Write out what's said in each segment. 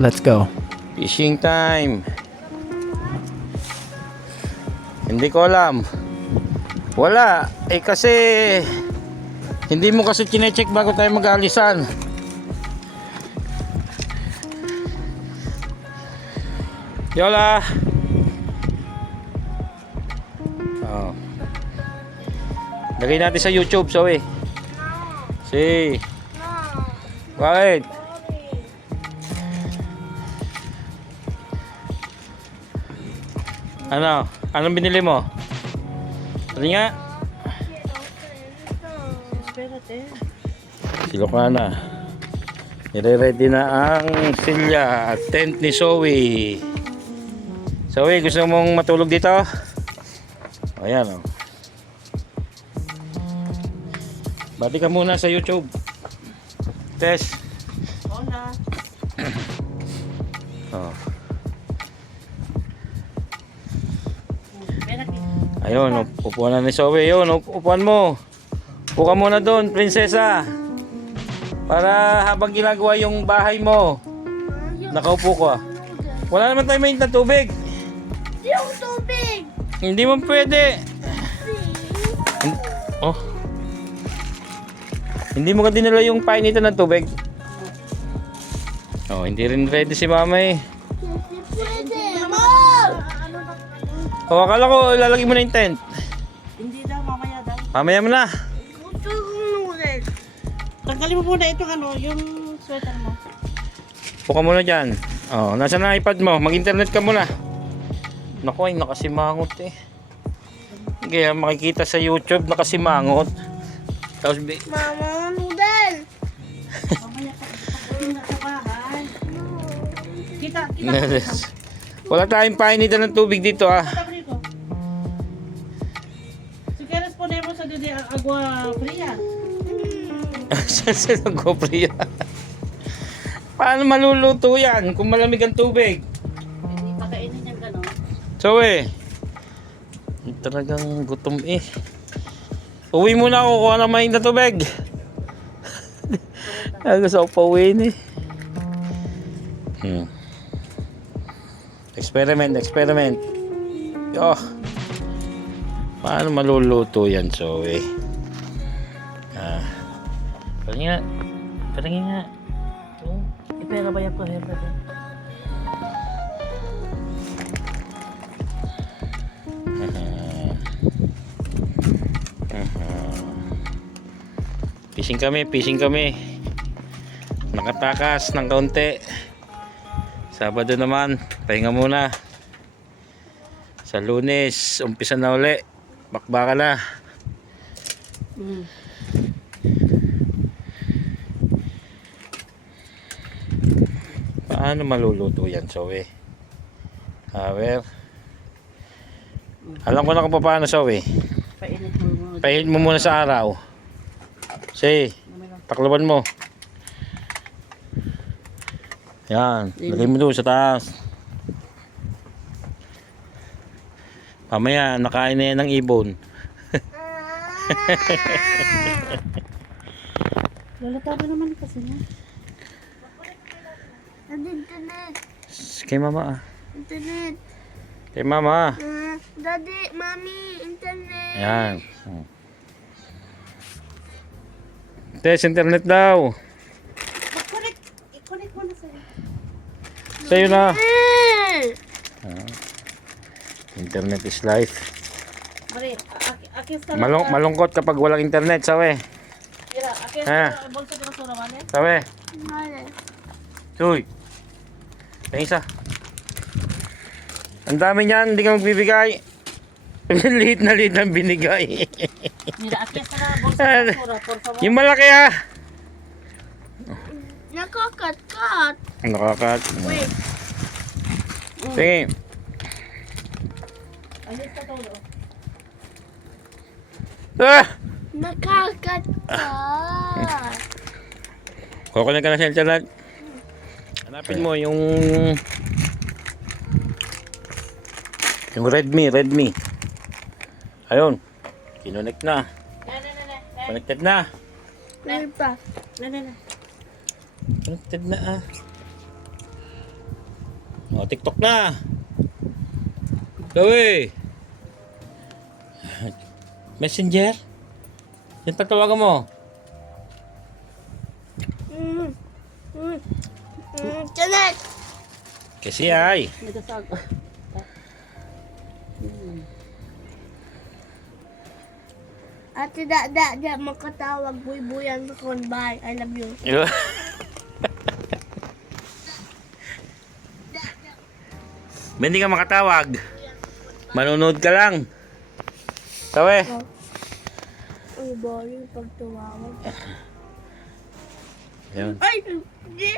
Let's go. Fishing time. Hindi ko alam. Wala. Eh kasi hindi mo kasi chinecheck bago tayo mag-aalisan. Yola. Oh. Lagay natin sa YouTube, so eh. Si. Bakit? Ano? Anong binili mo? Ano nga? Silokana. Nire-ready na ang silya at tent ni Zoe. Zoe, gusto mong matulog dito? Ayan o. Bati ka muna sa YouTube. Tess. Hola. Oh. Ayun, upuan na ni Zoe. Ayun, upuan mo. Upo ka muna doon, prinsesa. Para habang ginagawa yung bahay mo. Nakaupo ka. Wala naman tayo mainit na tubig. Yung tubig. Hindi mo pwede. Oh. Hindi mo ka dinala yung painitan ng tubig. Oh, hindi rin ready si mama eh. Pwede. Mom! Oh, akala ko lalagay mo na yung tent. Hindi daw, mamaya daw. Mamaya mo na. Tanggalin mo muna itong yung sweater mo. Upo ka muna dyan. Oh, nasa na iPad mo? Mag-internet ka muna. Naku, ay nakasimangot eh. Kaya makikita sa YouTube nakasimangot. Tapos Mama, noodle! Mamaya ka, pagdating na sa bahay. Kita. wala tayong painitan ng tubig dito ah. Si Keres ponemos sa dede agua fría. Saan nag-gopri yan? Paano maluluto yan kung malamig ang tubig? Hindi pa kainin yung gano'n. So eh, talagang gutom eh. Uwi muna ako kuha ng mainit na tubig. Gusto ko pauwiin eh. Experiment. Yo. Paano maluluto yan, so eh? Palingin nga. Ipera ba yan ko herba din? Fishing kami. Nakatakas ng kaunti. Sabado naman, pahinga muna. Sa Lunes, umpisa na uli. Bakbaka na. Paano maluluto yan, Zoe? Hawer. Alam ko na kung paano, Zoe. Painit mo muna. Pahinit mo muna sa araw. Say, taklaban mo. Yan, lagay mo doon sa taas. Mamaya, nakain na yan ng ibon. Lalata ba naman kasi niya? Internet. Kay mama ah. Internet. Kay mama. Daddy, mommy, internet. Ayan. Test internet daw. I-connect mo na sa'yo. Sa'yo na. Internet is life. Mari, akis ka Malungkot kapag walang internet, sawe. Mira, akis Ah. ka bolsa de basura, ¿vale? Sawe. Mother. Uy. Tingin isa. Ang dami niyan, hindi ka magbibigay. Liit na binigay. Mira, akis ka na bolsa de basura, por favor. Yung malaki ah. Nakakat-kat. Nakakat. Wait. Tingin. Ayos ka todo. Ah! Nakakat-kat. Kukunin ka na sa internet. Hanapin mo yung Redmi. Ayun. Kinonect na. Connected na. Meron pa. Na. Connected na ah. O, TikTok na. Zoe. Messenger? Yan tatawagan mo. Janet! Kasi ay. Nagasag. Ate da makatawag buy-buyan sa kon. Bye. I love you. Hindi ka makatawag. Manonood ka lang. Sawe. Ang boring pag tumawag. Ayun. Ay! Hindi!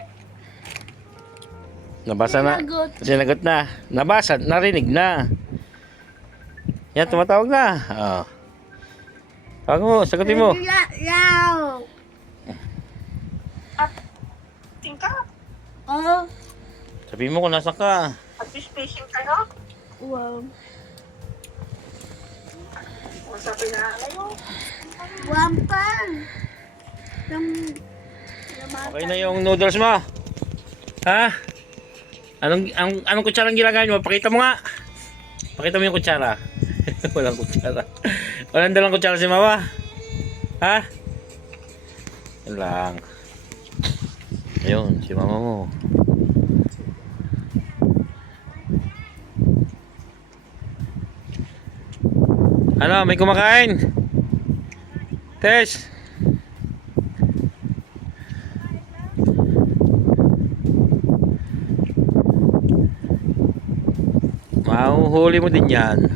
Nabasa na. Sinagot. Sinagot na. Nabasa. Narinig na. Yan, tumatawag na. Oh. Tawag mo. Sagutin mo. Yaw! Tingka, Oh! Sabihin mo kung nasa ka. mag-fishing ka, no? Wow. Masabi na kayo. Wampang! Okay na yung noodles mo. Ha? Anong kutsarang ginagawa mo? Pakita mo nga. Pakita mo yung kutsara. Walang kutsara. Walang dalang kutsara si mama. Ha? Yan lang. Ayun, si mama mo. Ano, may kumakain? Tess. Mahuhuli mo din yan.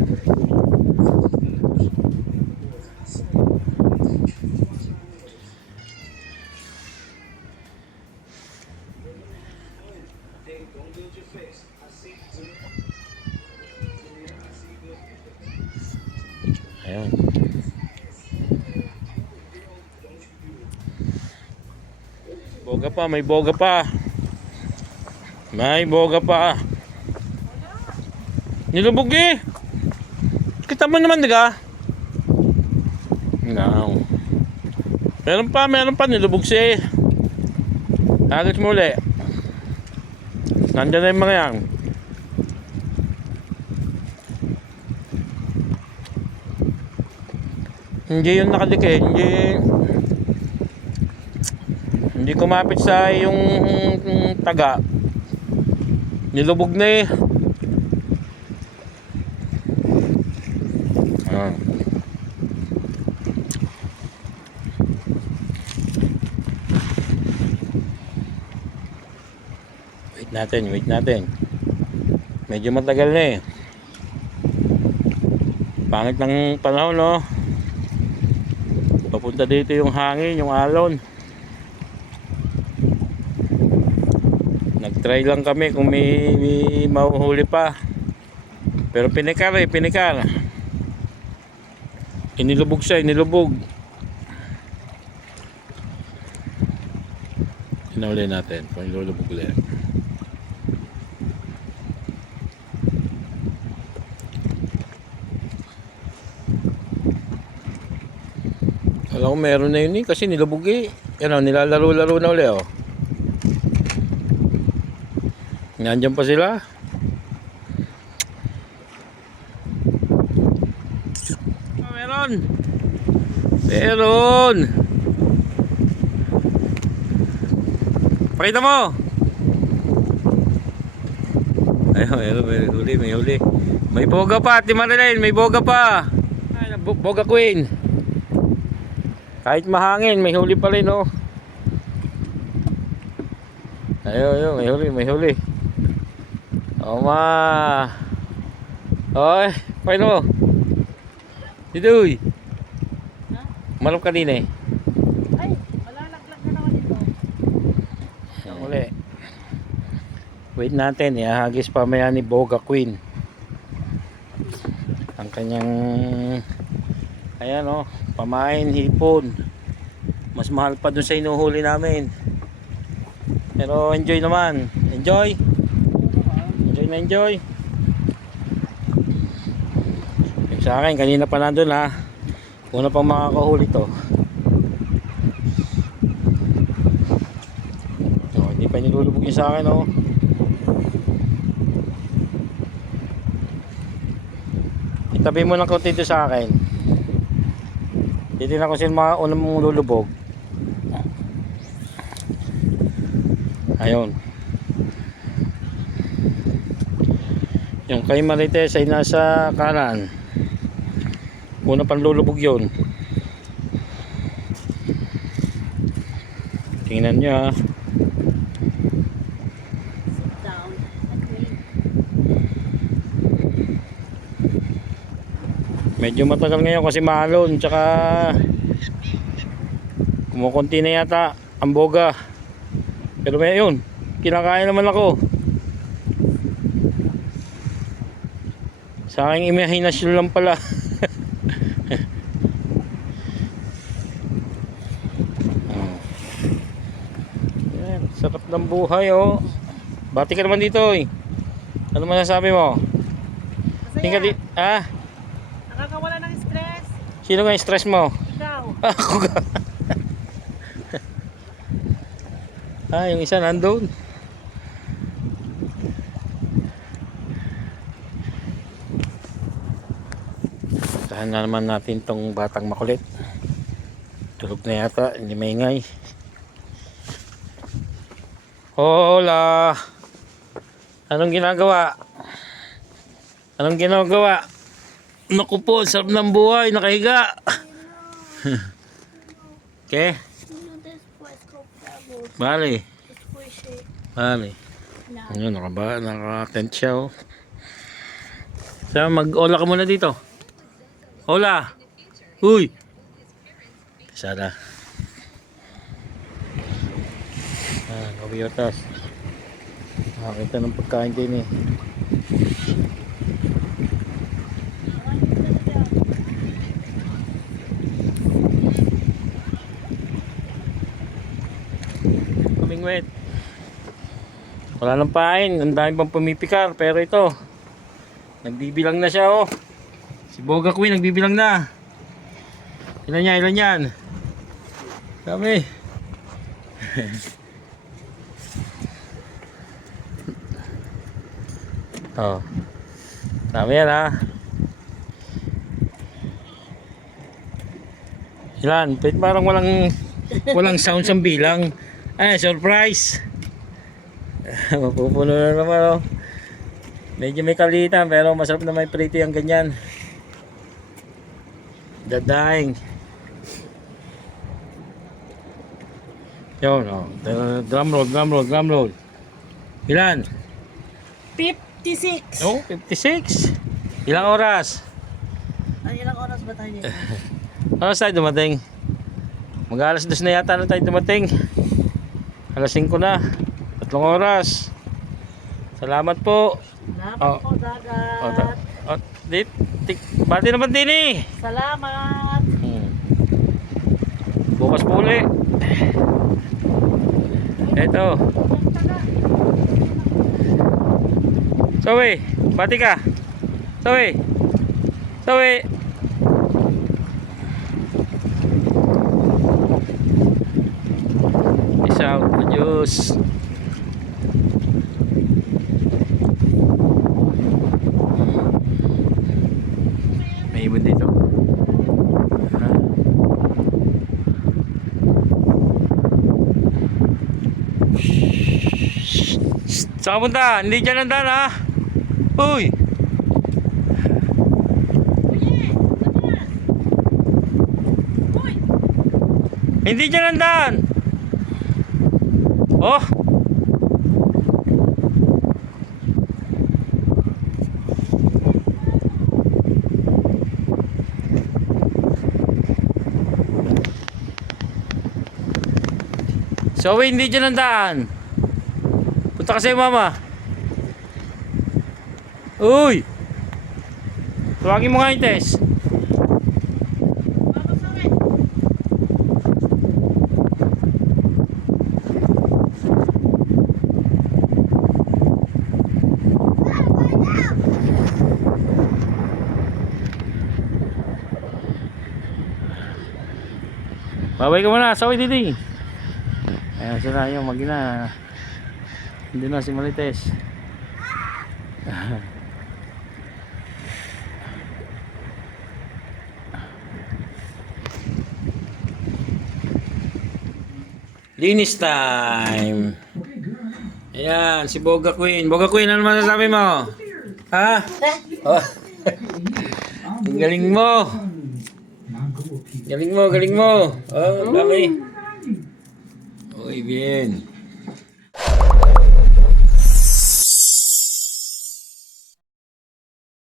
Ayun. Boga pa, may boga pa. May boga pa. Nilubog eh. Kita mo naman, diga? No. Meron pa. Nilubog siya eh. Agos mo ulit. Nandiyan na yung mga yan. Hindi yun nakadikit. Hindi kumapit sa yung taga. Nilubog na eh. Wait natin. Medyo matagal na eh. Pangit ng panahon, no? Papunta dito yung hangin, yung alon. Nag-try lang kami kung may mahuhuli pa. Pero pinikar. Inilubog siya. Inauli natin kung ilulubog ulit. Alam ko meron na yun eh, kasi nilubog eh. Yan o, nilalaro-laro na ulit o. Nandiyan pa sila. Meron. Pakita mo. Ayun, may huli. May boga pa, Ate Marilyn, may boga pa. Ay, boga queen. Kahit mahangin, may huli pa rin, oh. Ayun, may huli. Oma. Oy, paano mo? Didoy. Malap kanina eh. Ay, malalaglag na naman ito. Uli. Wait natin, ihahagis pa maya ni Boga Queen. Ang kanyang, ayan oh, pamain, hipon. Mas mahal pa dun sa inuhuli namin. Pero enjoy naman. Enjoy na enjoy. Yung sa akin, kanina pa nandun ha. Una pang makakahuli to. So, hindi pa nilulubog yung sa akin oh. Itabi mo ng konti dito sa akin. Titignan ko sino mga unang mong lulubog. Ayun. Yung kay Marites ay nasa kanan. Una pang lulubog yun. Tingnan nyo ha. Sit down. Okay. Medyo matagal ngayon kasi maalon. Tsaka kumukunti na yata ang boga. Pero may yun. Kinakain naman ako. Sa aking imahinasyon lang pala. Yan, sarap ng buhay oh. Bati ka naman dito eh. Ano masasabi mo? Tingka di, ah? Nakakawala ng stress. Sino nga yung stress mo? Ikaw. Ako ka. Ah, yung isa nandun. Tahan na naman natin tong batang makulit. Tulog na yata, hindi maingay. Hola! Anong ginagawa? Anong ginagawa? Naku po, sarap ng buhay, nakahiga. Okay? Después compramos. Bale. Después Bale. no. Ayun, naka-tent siya oh. So, mag-ola ka muna dito. Hola! Uy! Sana. Ah, kabiyotas. Nakakita ng pagkain din eh. Kaming wet. Wala nang pain. Ang dami pang pumipikar. Pero ito, nagbibilang na siya oh. Si Boga Queen nagbibilang na. Ilan niya? Ilan yan? Dami. Oh. Dami yan ha. Ilan? Parang walang sounds ang bilang. Ay, surprise. Mapupuno na naman oh. Medyo may kalitan pero masarap na may pretty ang ganyan. Dadaing. Yun oh. Drum roll, drum roll, drum roll. Ilan? 56. Oh, 56. Ilang oras? Ay, ilang oras ba tayo dito? Oras tayo dumating? Mag-alas 2 na yata na tayo dumating. Alas 5 na. 3 oras. Salamat po. Salamat po, dagat. Bati naman din eh. Salamat. Bukas po uli. Eto. Sawi, bati ka. Sawi. Sawi. Peace out. Adios. May ibon dito. Ha? Saan ka punta? Hindi dyan ang daan ha? Uy! Hindi dyan ang daan! Oh! So, hindi dyan ang daan. Punta ka sa'yo, mama. Uy! Tawagin mo nga yung Tess. Babay ka muna, saway didi. Ayan sila yung magina. Hindi na si Marites. Linis time. Ayan, si Boga Queen. Boga Queen, ano masasabi mo? Ha? Oh. Ang galing mo. Galing mo, galing mo. Oh, dami. Uy, bien.